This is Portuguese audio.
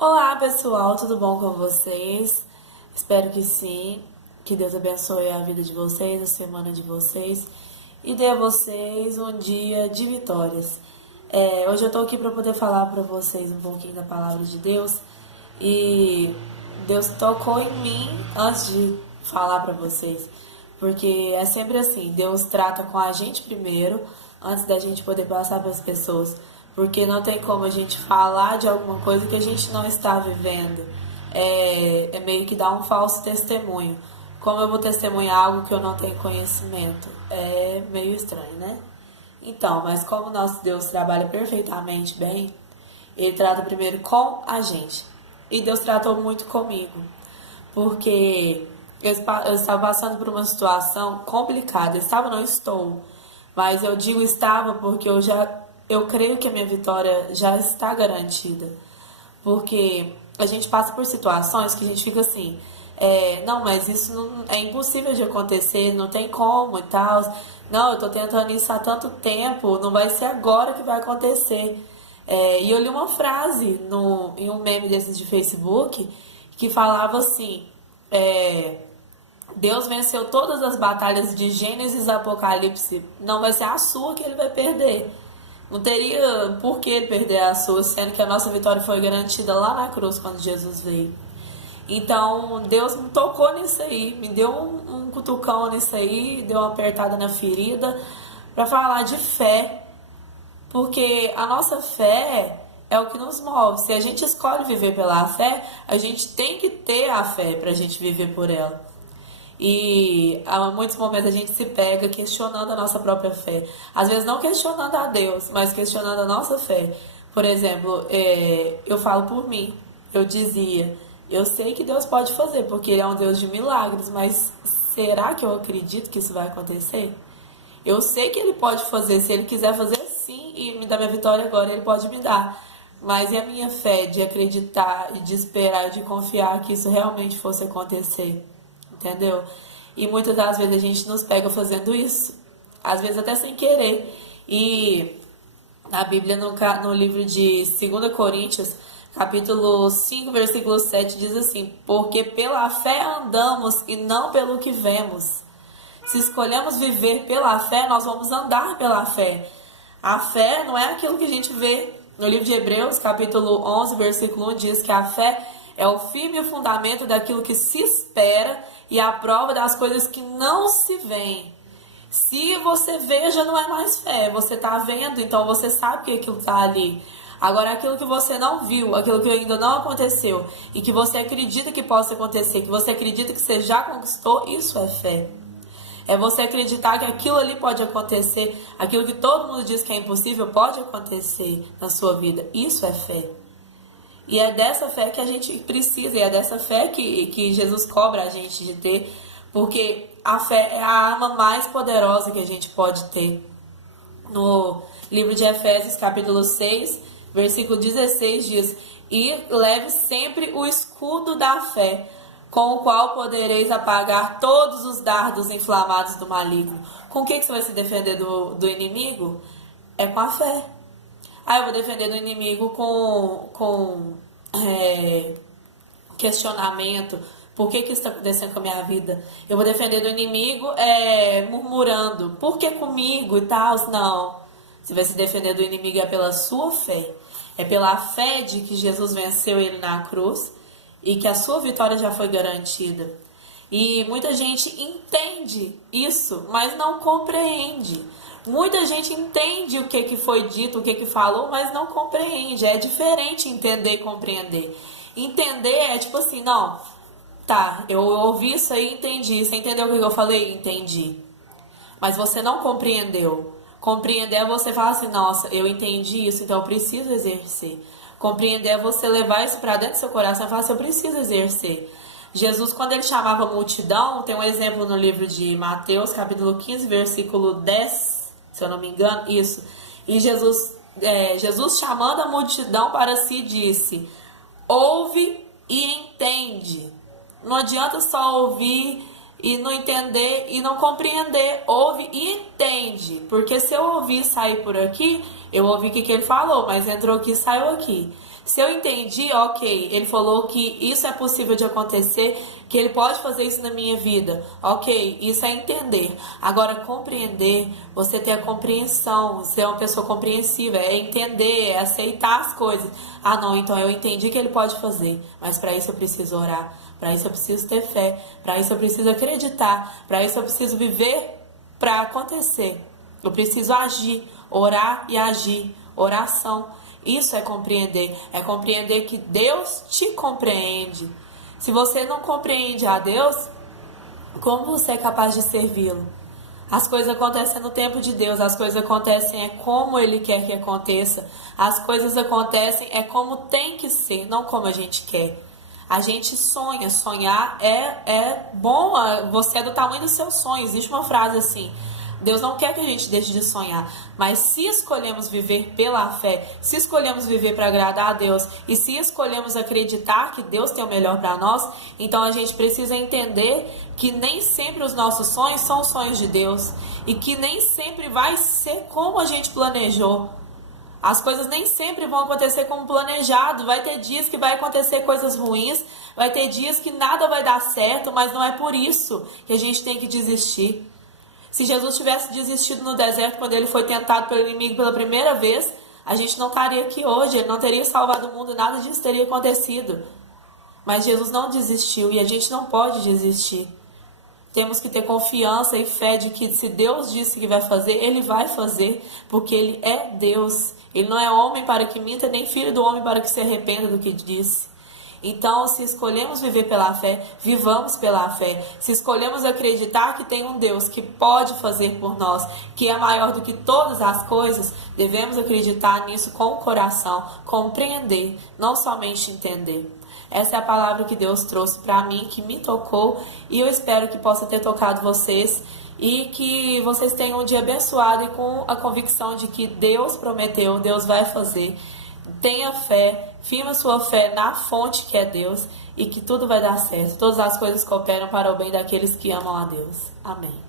Olá pessoal, tudo bom com vocês? Espero que sim, que Deus abençoe a vida de vocês, a semana de vocês e dê a vocês um dia de vitórias. Hoje eu tô aqui para poder falar para vocês um pouquinho da palavra de Deus e Deus tocou em mim antes de falar para vocês, porque é sempre assim, Deus trata com a gente primeiro antes da gente poder passar para as pessoas. Porque não tem como a gente falar de alguma coisa que a gente não está vivendo. É meio que dar um falso testemunho. Como eu vou testemunhar algo que eu não tenho conhecimento? É meio estranho, né? Então, mas como nosso Deus trabalha perfeitamente bem, Ele trata primeiro com a gente. E Deus tratou muito comigo. Porque eu estava passando por uma situação complicada. Não estou. Mas eu digo estava porque eu creio que a minha vitória já está garantida. Porque a gente passa por situações que a gente fica assim, não, mas isso não, é impossível de acontecer, não tem como e tal. Não, eu tô tentando isso há tanto tempo, não vai ser agora que vai acontecer. E eu li uma frase em um meme desses de Facebook que falava assim, Deus venceu todas as batalhas de Gênesis e Apocalipse, não vai ser a sua que ele vai perder. Não teria por que ele perder a sua, sendo que a nossa vitória foi garantida lá na cruz quando Jesus veio. Então, Deus me tocou nisso aí, me deu um cutucão nisso aí, deu uma apertada na ferida, para falar de fé, porque a nossa fé é o que nos move. Se a gente escolhe viver pela fé, a gente tem que ter a fé para a gente viver por ela. E há muitos momentos a gente se pega questionando a nossa própria fé. Às vezes não questionando a Deus, mas questionando a nossa fé. Por exemplo, eu falo por mim. Eu dizia, eu sei que Deus pode fazer, porque Ele é um Deus de milagres, mas será que eu acredito que isso vai acontecer? Eu sei que Ele pode fazer, se Ele quiser fazer sim e me dar minha vitória agora, Ele pode me dar. Mas e a minha fé de acreditar e de esperar, de confiar que isso realmente fosse acontecer? Entendeu? E muitas das vezes a gente nos pega fazendo isso, às vezes até sem querer. E na Bíblia, no livro de 2 Coríntios, capítulo 5, versículo 7, diz assim: porque pela fé andamos e não pelo que vemos. Se escolhemos viver pela fé, nós vamos andar pela fé. A fé não é aquilo que a gente vê. No livro de Hebreus, capítulo 11, versículo 1, diz que a fé é o firme fundamento daquilo que se espera e a prova das coisas que não se veem. Se você vê, já não é mais fé. Você está vendo, então você sabe que aquilo está ali. Agora, aquilo que você não viu, aquilo que ainda não aconteceu e que você acredita que possa acontecer, que você acredita que você já conquistou, isso é fé. É você acreditar que aquilo ali pode acontecer, aquilo que todo mundo diz que é impossível pode acontecer na sua vida. Isso é fé. E é dessa fé que a gente precisa, e é dessa fé que Jesus cobra a gente de ter, porque a fé é a arma mais poderosa que a gente pode ter. No livro de Efésios, capítulo 6, versículo 16, diz: e leve sempre o escudo da fé, com o qual podereis apagar todos os dardos inflamados do maligno. Com o que você vai se defender do inimigo? É com a fé. Eu vou defender do inimigo com questionamento. Por que isso está acontecendo com a minha vida? Eu vou defender do inimigo murmurando. Por que comigo e tal? Não. Você vai se defender do inimigo é pela sua fé. É pela fé de que Jesus venceu ele na cruz e que a sua vitória já foi garantida. E muita gente entende isso, mas não compreende. Muita gente entende o que foi dito, o que falou, mas não compreende. É diferente entender e compreender. Entender é tipo assim, não, tá, eu ouvi isso aí e entendi. Você entendeu o que eu falei? Entendi. Mas você não compreendeu. Compreender é você falar assim, nossa, eu entendi isso, então eu preciso exercer. Compreender é você levar isso para dentro do seu coração e falar assim, eu preciso exercer. Jesus, quando ele chamava a multidão, tem um exemplo no livro de Mateus, capítulo 15, versículo 10, se eu não me engano, isso. E Jesus chamando a multidão para si, disse: ouve e entende. Não adianta só ouvir e não entender e não compreender. Ouve e entende. Porque se eu ouvir e sair por aqui, eu ouvi o que ele falou, mas entrou aqui e saiu aqui. Se eu entendi, ok, ele falou que isso é possível de acontecer, que ele pode fazer isso na minha vida. Ok, isso é entender. Agora, compreender, você ter a compreensão, ser uma pessoa compreensiva, é entender, é aceitar as coisas. Ah, não, então eu entendi que ele pode fazer, mas para isso eu preciso orar, para isso eu preciso ter fé, para isso eu preciso acreditar, para isso eu preciso viver para acontecer. Eu preciso agir, orar e agir, oração. Isso é compreender que Deus te compreende. Se você não compreende a Deus, como você é capaz de servi-lo? As coisas acontecem no tempo de Deus, as coisas acontecem como Ele quer que aconteça. As coisas acontecem como tem que ser, não como a gente quer. A gente sonha, sonhar é bom, você é do tamanho dos seus sonhos. Existe uma frase assim: Deus não quer que a gente deixe de sonhar, mas se escolhemos viver pela fé, se escolhemos viver para agradar a Deus e se escolhemos acreditar que Deus tem o melhor para nós, então a gente precisa entender que nem sempre os nossos sonhos são os sonhos de Deus e que nem sempre vai ser como a gente planejou. As coisas nem sempre vão acontecer como planejado. Vai ter dias que vai acontecer coisas ruins, vai ter dias que nada vai dar certo, mas não é por isso que a gente tem que desistir. Se Jesus tivesse desistido no deserto quando ele foi tentado pelo inimigo pela primeira vez, a gente não estaria aqui hoje, ele não teria salvado o mundo, nada disso teria acontecido. Mas Jesus não desistiu e a gente não pode desistir. Temos que ter confiança e fé de que se Deus disse que vai fazer, Ele vai fazer, porque Ele é Deus. Ele não é homem para que minta, nem filho do homem para que se arrependa do que disse. Então, se escolhemos viver pela fé, vivamos pela fé. Se escolhemos acreditar que tem um Deus que pode fazer por nós, que é maior do que todas as coisas, devemos acreditar nisso com o coração, compreender, não somente entender. Essa é a palavra que Deus trouxe para mim, que me tocou, e eu espero que possa ter tocado vocês e que vocês tenham um dia abençoado e com a convicção de que Deus prometeu, Deus vai fazer. Tenha fé, firma sua fé na fonte que é Deus e que tudo vai dar certo. Todas as coisas cooperam para o bem daqueles que amam a Deus. Amém.